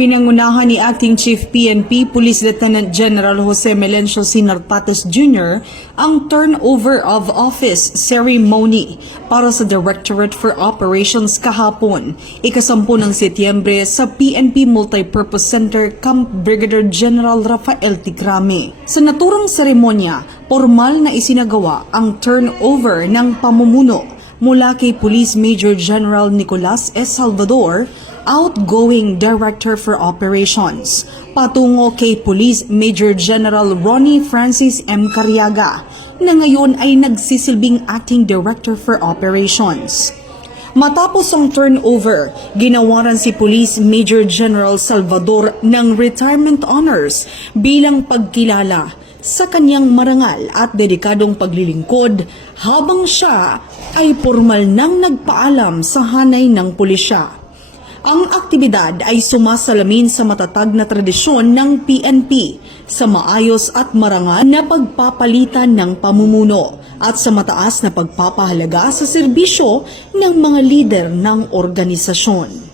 Pinangunahan ni Acting Chief PNP Police Lieutenant General Jose Melencio C. Nartates Jr. ang turnover of office ceremony para sa Directorate for Operations kahapon, ika-10 ng Setyembre sa PNP Multipurpose Center Camp Brigadier General Rafael Ticrame. Sa naturang seremonya, formal na isinagawa ang turnover ng pamumuno mula kay Police Major General Nicolas S. Salvador, outgoing Director for Operations, patungo kay Police Major General Ronnie Francis M. Cariaga, na ngayon ay nagsisilbing Acting Director for Operations. Matapos ang turnover, ginawaran si Police Major General Salvador ng Retirement Honors bilang pagkilala sa kanyang marangal at dedikadong paglilingkod habang siya ay formal nang nagpaalam sa hanay ng pulisya. Ang aktibidad ay sumasalamin sa matatag na tradisyon ng PNP sa maayos at marangal na pagpapalitan ng pamumuno at sa mataas na pagpapahalaga sa serbisyo ng mga lider ng organisasyon.